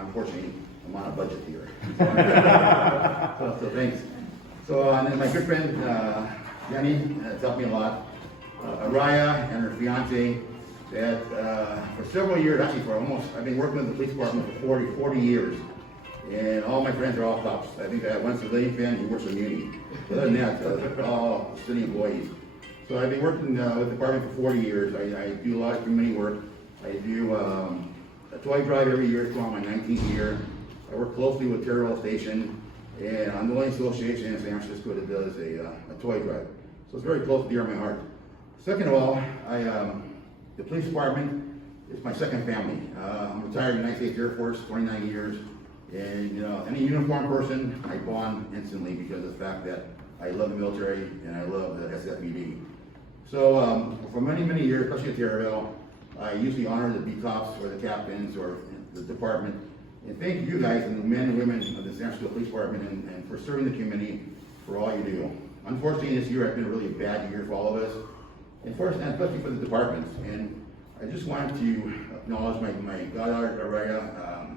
unfortunately, I'm on a budget here. So thanks. So, and then my good friend, Jenny, has helped me a lot. Araya and her fiance, that for several years, actually for almost, I've been working with the police department for 40 years. And all my friends are all cops. I think I have one civilian friend who works for Muni. Other than that, they're all city employees. So I've been working with the department for 40 years. I do a lot of community work. I do a toy drive every year. It's on my 19th year. I work closely with Terrell Station, and I'm the only association in San Francisco that does a toy drive. So it's very close to dear to my heart. Second of all, the police department is my second family. I'm retired in the United States Air Force, 29 years. And you know, any uniformed person, I bond instantly because of the fact that I love the military and I love the SFPD. So for many, many years, especially at Terraville, I usually honor the B cops or the captains or the department. And thank you guys and the men and women of the San Francisco Police Department and for serving the community for all you do. Unfortunately, this year has been a really bad year for all of us, and especially for the departments. And I just wanted to acknowledge my goddaughter, Araya.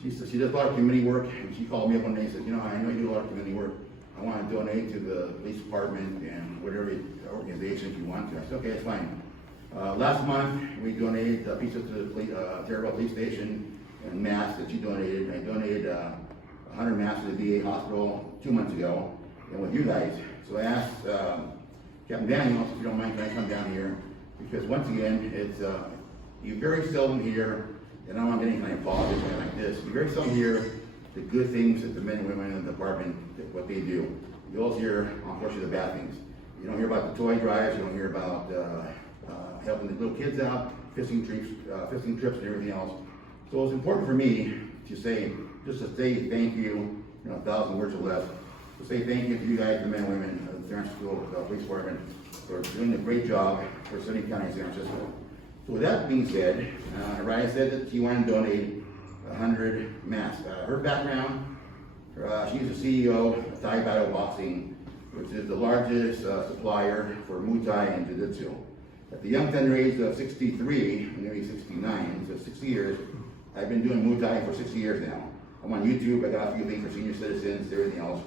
She does a lot of community work, and she called me up one day and said, you know, I know you do a lot of community work. I want to donate to the police department and whatever organization you want to. I said, okay, that's fine. Last month, we donated pieces to the Terraville Police Station and masks that she donated. I donated 100 masks to the VA hospital 2 months ago, and with you guys. So I asked Captain Daniels, if you don't mind, can I come down here? Because once again, it's you very seldom hear, and I don't want any kind of apology like this, you very seldom hear the good things that the men and women in the department, what they do. You always hear, unfortunately, the bad things. You don't hear about the toy drives, you don't hear about helping the little kids out, fishing trips and everything else. So it's important for me to say, just to say thank you, 1,000 words or less, to say thank you to you guys, the men and women of the San Francisco Police Department, for doing a great job for City County and San Francisco. So with that being said, Ryan said that she wanted to donate 100 masks. Her background, she's the CEO of Thai Battle Boxing, which is the largest supplier for Muay Thai and Jiu-Jitsu. At the young tender age of 63, maybe 69, so 60 years, I've been doing Muay Thai for 60 years now. I'm on YouTube, I got a few things for senior citizens, everything else.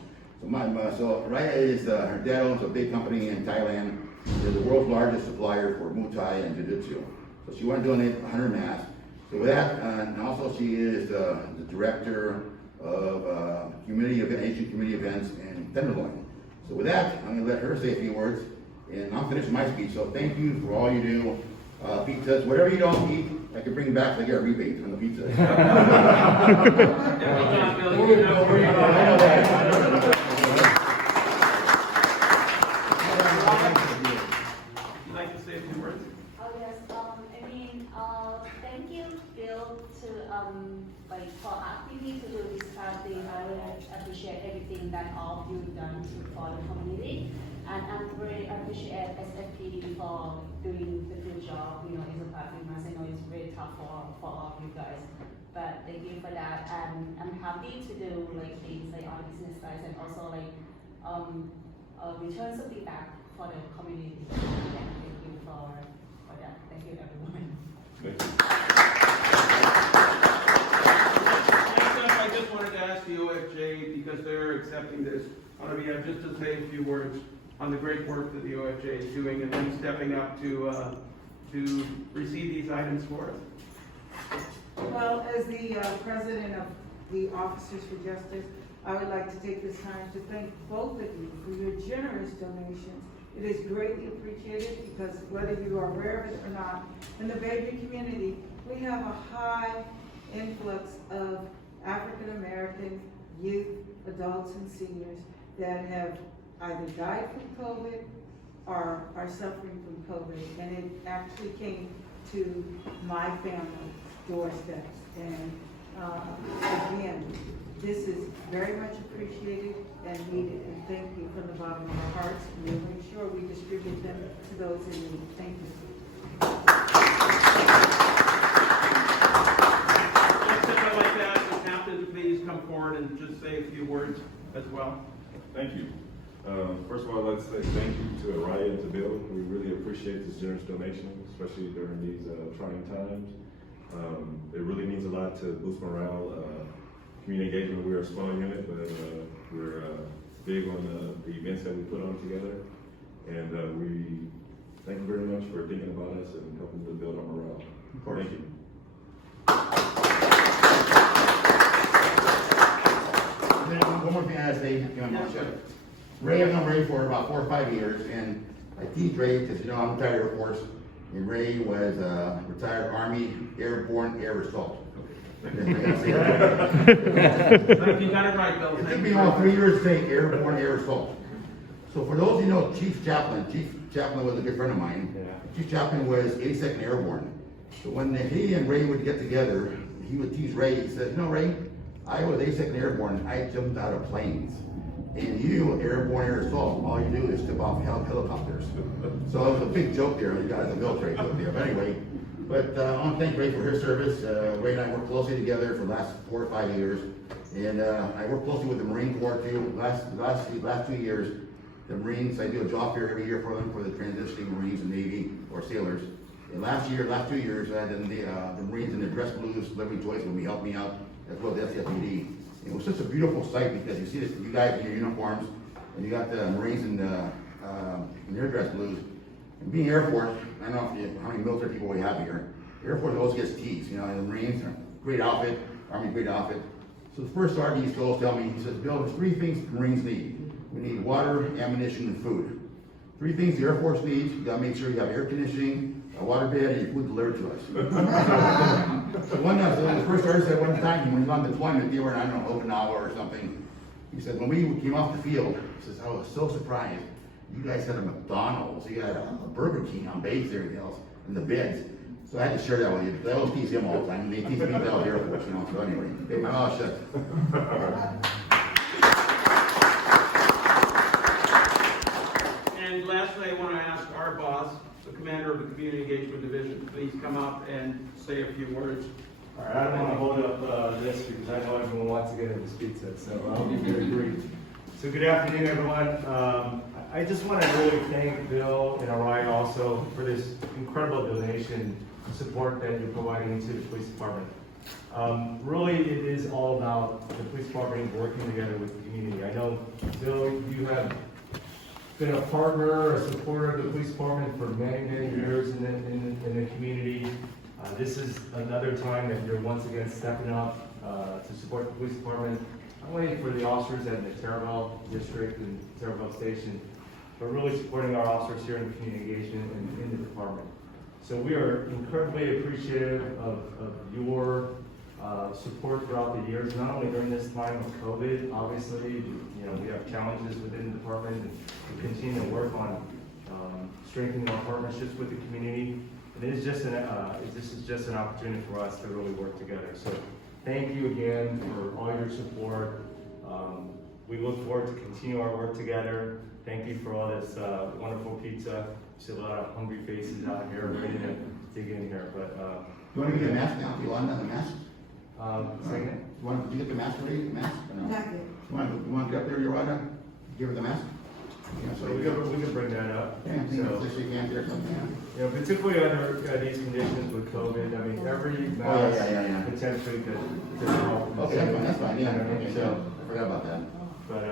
So Raya is, her dad owns a big company in Thailand. They're the world's largest supplier for Muay Thai and Jiu-Jitsu. So she wanted to donate 100 masks. So with that, and also she is the director of Asian community events in Tenderloin. So with that, I'm gonna let her say a few words, and I'll finish my speech. So thank you for all you do. Pizzas, whatever you don't eat, I can bring back, I get a rebate on the pizza. You'd like to say a few words? Oh yes, thank you, Bill, for asking me to do this party. I really appreciate everything that all of you've done for the community, and I'm very appreciate SFPD for doing the good job. You know, as a party mass, I know it's very tough for all of you guys, but thank you for that. And I'm happy to do like things like on business guys and also like return some feedback for the community. Thank you for that. Thank you, everyone. Next up, I just wanted to ask the OFJ, because they're accepting this, I want to be just to say a few words on the great work that the OFJ is doing and then stepping up to receive these items for us. Well, as the president of the Officers for Justice, I would like to take this time to thank both of you for your generous donations. It is greatly appreciated because whether you are aware of it or not, in the Bayview community, we have a high influx of African American youth, adults, and seniors that have either died from COVID or are suffering from COVID. And it actually came to my family doorsteps. And again, this is very much appreciated and needed. And thank you from the bottom of our hearts. We'll make sure we distribute them to those in need. Thank you. I'd like to ask the captain to please come forward and just say a few words as well. Thank you. First of all, I'd like to say thank you to Araya and to Bill. We really appreciate this generous donation, especially during these trying times. It really means a lot to boost morale. Community engagement, we're a small unit, but we're big on the events that we put on together. And we thank you very much for thinking about us and helping to build our morale. Of course. Thank you. And then one more thing I gotta say, if you want to shut. Ray, I've known Ray for about 4 or 5 years, and I teach Ray, because you know, I'm retired Air Force, and Ray was retired Army Airborne Air Assault. You got it right, Bill. It took me all 3 years to say Airborne Air Assault. So for those who know Chief Chaplain was a good friend of mine. Yeah. Chief Chaplain was 82nd Airborne. So when he and Ray would get together, he would tease Ray, he said, you know Ray, I was 82nd Airborne, I jumped out of planes. And you, Airborne Air Assault, all you do is step off helicopters. So it was a big joke there, you guys, the military joke there, but anyway. But I want to thank Ray for his service. Ray and I worked closely together for the last 4 or 5 years. And I worked closely with the Marine Corps too. Last 2 years, the Marines, I do a job fair every year for them, for the transitioning Marines and Navy or sailors. And last 2 years, I had the Marines in the dress blues, Living Choice, when we helped me out, as well as SFPD. It was such a beautiful sight because you see this, you guys in your uniforms, and you got the Marines in their dress blues. And being Air Force, I don't know how many military people we have here. Air Force always gets teased, you know, and the Marines, great outfit, Army, great outfit. So the first sergeant used to always tell me, he says, Bill, there's 3 things Marines need. We need water, ammunition, and food. 3 things the Air Force needs. You gotta make sure you have air conditioning, a water bed, and your food delivered to us. So the first sergeant said one time when he was on deployment, they were in, I don't know, Okinawa or something. He said, when we came off the field, he says, I was so surprised. You guys had a McDonald's, you had a Burger King on base and everything else, and the beds. So I had to share that with you. They always tease him all the time, and they tease me about the Air Force, you know, so anyway, okay, my mouth shut. And lastly, I want to ask our boss, the commander of the Community Engagement Division, please come up and say a few words. All right, I don't want to hold up this because I know everyone wants to get into pizza, so I'll be very brief. So good afternoon, everyone. I just want to really thank Bill and Orion also for this incredible donation and support that you're providing to the police department. Really, it is all about the police department working together with the community. I know, Bill, you have been a partner, a supporter of the police department for many, many years in the community. This is another time that you're once again stepping up to support the police department, not only for the officers at the Terraville District and Terraville Station, but really supporting our officers here in the community engagement and in the department. So we are incredibly appreciative of your support throughout the years, not only during this time of COVID, obviously, you know, we have challenges within the department and we continue to work on strengthening our partnerships with the community. And this is just an opportunity for us to really work together. So thank you again for all your support. We look forward to continue our work together. Thank you for all this wonderful pizza. See a lot of hungry faces out here ready to dig in here. But You want to get a mask now? You want the mask? second. Did you get the mask ready? The mask? Or no? Not yet. You want to get up there, Urana? Give her the mask? Yeah, So we can bring that up. Yeah, I think So, it's you can't or something, you know, particularly under these conditions with COVID, I mean, every mask yeah. potentially could help. Okay, that's fine, yeah, okay, so, I forgot about that. But,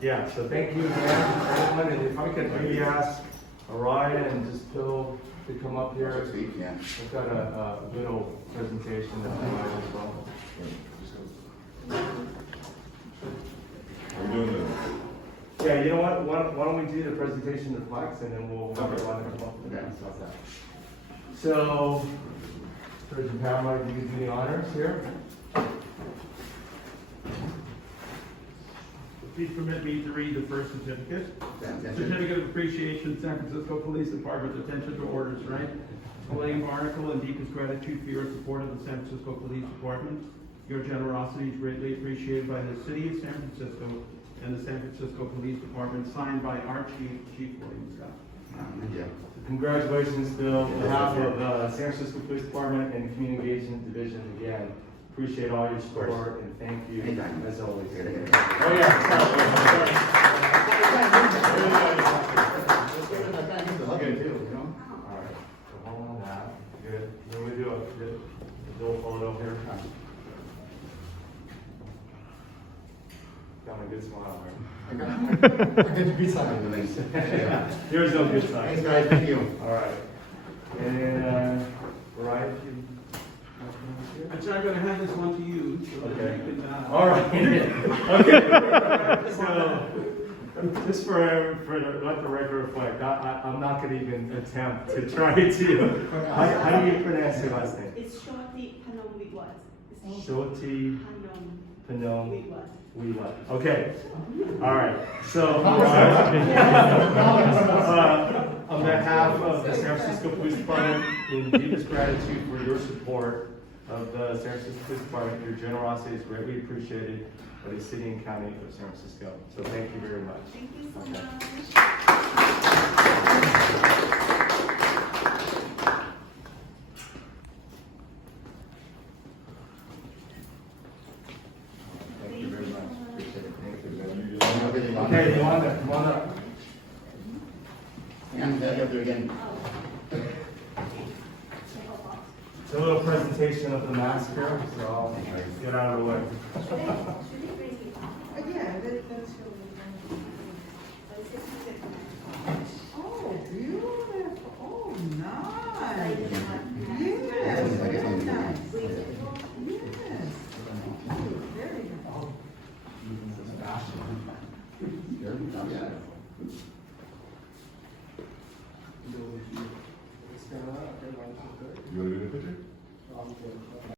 yeah, so thank you again, everyone, and if I could maybe ask Orion and just Bill to come up here. 6 feet, yeah. I've got a little presentation that I might as well. We're doing the Yeah, you know what, why don't we do the presentation of flags and then we'll have everyone come up. Okay. So, Sergeant Pamela, you can do the honors here. Please permit me to read the first certificate. Certificate of Appreciation, San Francisco Police Department's attention to orders, right? Elaine Barnacle, in deepest gratitude for your support of the San Francisco Police Department. Your generosity is greatly appreciated by the City of San Francisco and the San Francisco Police Department, signed by our Chief William Scott. Yeah. Congratulations, Bill, on behalf of San Francisco Police Department and Community Engagement Division again. Appreciate all your support and thank you Anytime. as always. Yeah, yeah. Oh, Love you too, you know? All right, so hold on that. Good. Then we do it. Bill photo here. Got my good smile, I got to be something to this. right? Here's no good sign. Thanks, guys, thank you. All right. And, Mariah, if you. Actually, I'm gonna hand this one to you, so that Okay. you can, All right. Okay. So, just let the record reflect, I'm not gonna even attempt to try to, how do you pronounce your last name? It's Shorty Panom Wigwat. Shoti Panom Panom Wigwat. Wiwa. Okay. All right. So, on behalf of the San Francisco Police Department, in deepest gratitude for your support of the San Francisco Police Department, your generosity is greatly appreciated by the city and county of San Francisco. So thank you very much. Thank you so Okay. much. Thank you very much. Appreciate it. Thank you. Okay, Yolanda, come on up. And up there again. It's a little presentation of the mask here, so I'll get out of the way. Should we bring it up? Yeah, that's your. Oh, beautiful, oh, nice. Yes, very nice. Yes. Very nice. Yeah. You want to do the picture?